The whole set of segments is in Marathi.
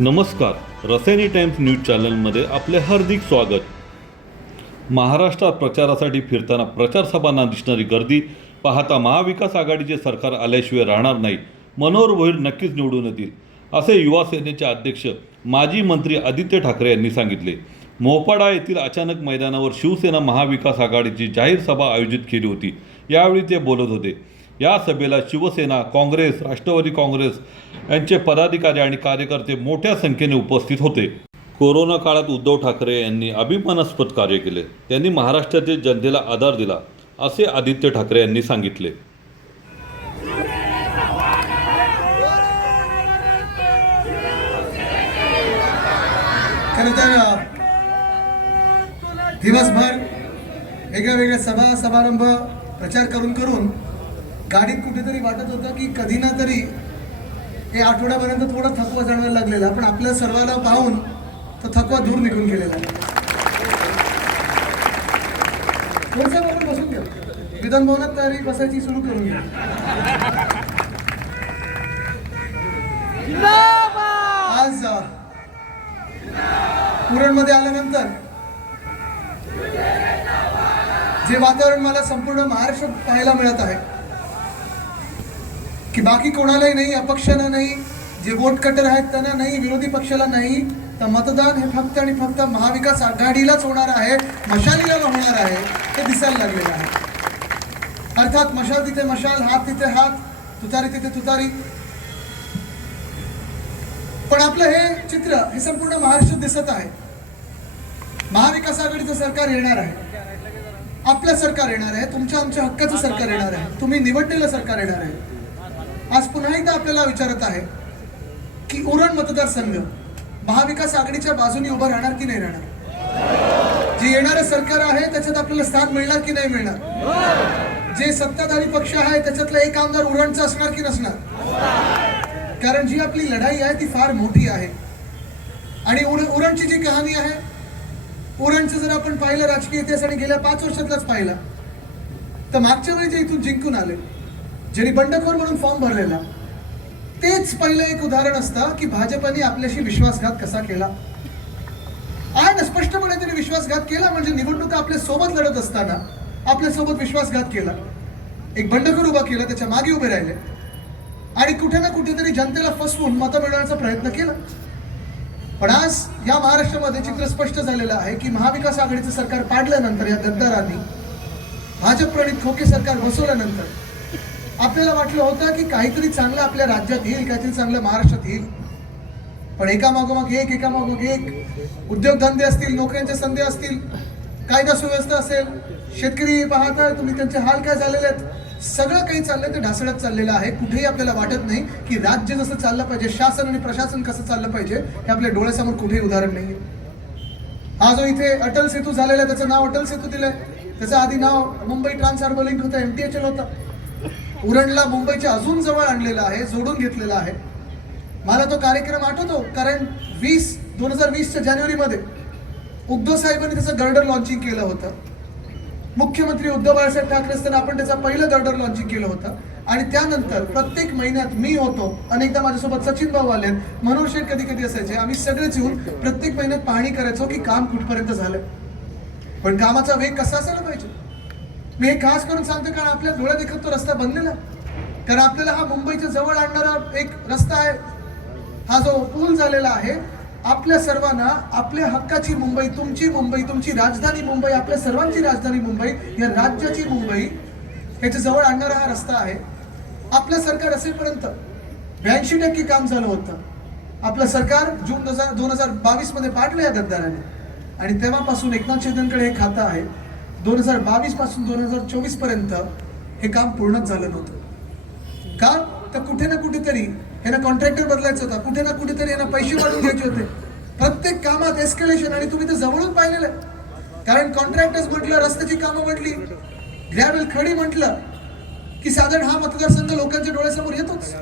नमस्कार रसायनी टाइम्स न्यूज चॅनलमध्ये आपले हार्दिक स्वागत. महाराष्ट्रात प्रचारासाठी फिरताना प्रचार सभांना दिसणारी गर्दी पाहता महाविकास आघाडीचे सरकार आल्याशिवाय राहणार नाही. मनोहर भोईर नक्कीच निवडून येतील असे युवा सेनेचे अध्यक्ष माजी मंत्री आदित्य ठाकरे यांनी सांगितले. मोपाडा येथील अचानक मैदानावर शिवसेना महाविकास आघाडीची जाहीर सभा आयोजित केली होती. यावेळी ते बोलत होते. या सभेला शिवसेना काँग्रेस राष्ट्रवादी काँग्रेस यांचे पदाधिकारी आणि कार्यकर्ते मोठ्या संख्येने उपस्थित होते. कोरोना काळात उद्धव ठाकरे यांनी अभिमानास्पद कार्य केले. त्यांनी महाराष्ट्रातील जनतेला आधार दिला असे आदित्य ठाकरे यांनी सांगितले. खरं तर दिवसभर वेगळ्या वेगळ्या सभा समारंभ प्रचार करून करून गाडीत कुठेतरी वाटत होतं की कधी ना तरी हे आठवड्यापर्यंत थोडा थकवा जाणवायला लागलेला पण आपल्या सर्वांना पाहून तो थकवा दूर निघून गेलेला थोडंसं आपण बसून घ्या. विधान भवनात तयारी बसायची सुरू करून घ्या. आज अ, उरणमध्ये आल्यानंतर जे वातावरण मला संपूर्ण महाराष्ट्रात पाहायला मिळत आहे की बाकी कोणालाही नाही अपक्षांना नाही जे वोट कटर आहेत त्यांना नाही विरोधी पक्षाला नाही तर मतदान हे फक्त आणि फक्त महाविकास आघाडीलाच होणार आहे मशालीला होणार आहे हे दिसायला लागलेलं आहे. अर्थात मशाल तिथे मशाल हात तिथे हात तुतारी तिथे तुतारी. पण आपलं हे चित्र हे संपूर्ण महाराष्ट्रात दिसत आहे. महाविकास आघाडीचं सरकार येणार आहे. आपलं सरकार येणार आहे तुमच्या आमच्या हक्काचं सरकार येणार आहे. तुम्ही निवडलेलं सरकार येणार आहे. आज पुन्हा एकदा आपल्याला विचारत आहे की उरण मतदारसंघ महाविकास आघाडीच्या बाजूने उभं राहणार की नाही राहणार? जे येणारं सरकार आहे त्याच्यात आपल्याला स्थान मिळणार की नाही मिळणार? जे सत्ताधारी पक्ष आहे त्याच्यातला एक आमदार उरणचा असणार की नसणार? कारण जी आपली लढाई आहे ती फार मोठी आहे. आणि उर उरणची जी कहाणी आहे उरणचं जर आपण पाहिलं राजकीय इतिहास आणि गेल्या पाच वर्षातलाच पाहिला तर मागच्या वेळी जे इथून जिंकून आले ज्यांनी बंडखोर म्हणून फॉर्म भरलेला तेच पहिलं एक उदाहरण असतं की भाजपने आपल्याशी विश्वासघात कसा केला. आणि स्पष्टपणे त्यांनी विश्वासघात केला म्हणजे निवडणुका आपल्यासोबत लढत असताना आपल्यासोबत विश्वासघात केला. एक बंडखोर उभा केला त्याच्यामागे उभे राहिले. आणि कुठे ना कुठेतरी जनतेला फसवून मतं मिळवण्याचा प्रयत्न केला. पण आज या महाराष्ट्रामध्ये चित्र स्पष्ट झालेलं आहे की महाविकास आघाडीचं सरकार पाडल्यानंतर या गद्दारांनी भाजप प्रणित खोके सरकार बसवल्यानंतर आपल्याला वाटलं होतं की काहीतरी चांगलं आपल्या राज्यात येईल काहीतरी चांगलं महाराष्ट्रात येईल. पण एका मागोमाग एक एका मागोमाग एक. उद्योगधंदे असतील नोकऱ्यांच्या संधी असतील कायदा सुव्यवस्था असेल शेतकरी पाहता तुम्ही त्यांचे हाल काय झालेले आहेत? सगळं काही चाललंय ते ढासळत चाललेलं आहे. कुठेही आपल्याला वाटत नाही की राज्य जसं चाललं पाहिजे शासन आणि प्रशासन कसं चाललं पाहिजे हे आपल्या डोळ्यासमोर कुठेही उदाहरण नाही हा जो इथे अटल सेतू झालेला आहे त्याचं नाव अटल सेतू दिलंय. त्याचं आधी नाव मुंबई ट्रान्स हार्बर लिंक होतं एम टी एच एल होतं. उरणला मुंबईच्या अजून जवळ आणलेलं आहे जोडून घेतलेला आहे. मला तो कार्यक्रम आठवतो कारण वीस दोन हजार वीसच्या जानेवारीमध्ये उद्धव साहेबांनी त्याचं गर्डर लॉन्चिंग केलं होतं. मुख्यमंत्री उद्धव बाळासाहेब ठाकरे असताना आपण त्याचं पहिलं गर्डर लॉन्चिंग केलं होतं. आणि त्यानंतर प्रत्येक महिन्यात मी होतो अनेकदा माझ्यासोबत सचिन भाऊ आले मनोहर शेठ कधी कधी असायचे आम्ही सगळेच येऊन प्रत्येक महिन्यात पाहणी करायचो की काम कुठपर्यंत झालं. पण कामाचा वेग कसा असायला पाहिजे? मी हे खास करून सांगतो कारण आपल्या डोळ्यात देखत तो रस्ता बनलेला कारण आपल्याला हा मुंबईच्या जवळ आणणारा एक रस्ता आहे. हा जो पूल झालेला आहे आपल्या सर्वांना आपल्या हक्काची मुंबई तुमची मुंबई तुमची राजधानी मुंबई आपल्या सर्वांची राजधानी मुंबई या राज्याची मुंबई ह्याच्या जवळ आणणारा हा रस्ता आहे. आपलं सरकार असेपर्यंत ब्याऐंशी टक्के काम झालं होतं. आपलं सरकार जून दोन हजार दोन हजार बावीसमध्ये पाडलं या गद्दाराने. आणि तेव्हापासून एकनाथ शिंदेकडे हे खातं आहे. दोन हजार बावीसपासून दोन हजार चोवीसपर्यंत हे काम पूर्णच झालं नव्हतं. का? तर कुठे ना कुठेतरी यांना कॉन्ट्रॅक्टर बदलायचा होता. कुठे ना कुठेतरी यांना पैसे वाढून घ्यायचे होते. प्रत्येक कामात एस्केलेशन आणि तुम्ही ते जवळून पाहिलेलं. आहे कारण कॉन्ट्रॅक्टर्स म्हटलं रस्त्याची कामं म्हटली ग्रॅव्हल खडी म्हटलं की साधारण हा मतदारसंघ लोकांच्या डोळ्यासमोर येतोच.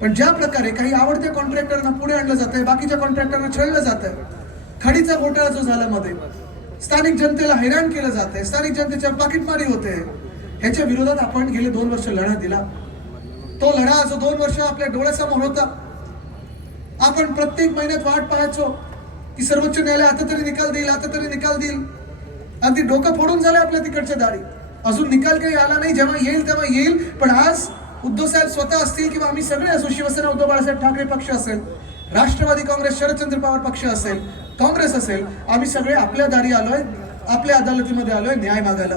पण ज्या प्रकारे काही आवडत्या कॉन्ट्रॅक्टरना पुढे आणलं जात आहे बाकीच्या कॉन्ट्रॅक्टरना छळलं जात आहे खडीचा घोटाळा जो झाला मध्ये स्थानिक जनतेला हैराण केलं जात आहे. स्थानिक जनतेच्या पाकिटमारी होते ह्याच्या विरोधात आपण गेले दोन वर्ष लढा दिला. तो लढा जो दोन वर्ष आपल्या डोळ्यासमोर होता आपण प्रत्येक महिन्यात वाट पाहायचो की सर्वोच्च न्यायालय आता तरी निकाल देईल आता तरी निकाल देईल. अगदी डोकं फोडून झालं आपल्या तिकडच्या दारी. अजून निकाल काही आला नाही जेव्हा येईल तेव्हा येईल पण आज उद्धव साहेब स्वतः असतील किंवा आम्ही सगळे असू शिवसेना उद्धव बाळासाहेब ठाकरे पक्ष असेल राष्ट्रवादी काँग्रेस शरदचंद्र पवार पक्ष असेल काँग्रेस असेल आम्ही सगळे आपल्या दारी आलोय आपल्या अदालतीमध्ये आलोय न्याय मागायला.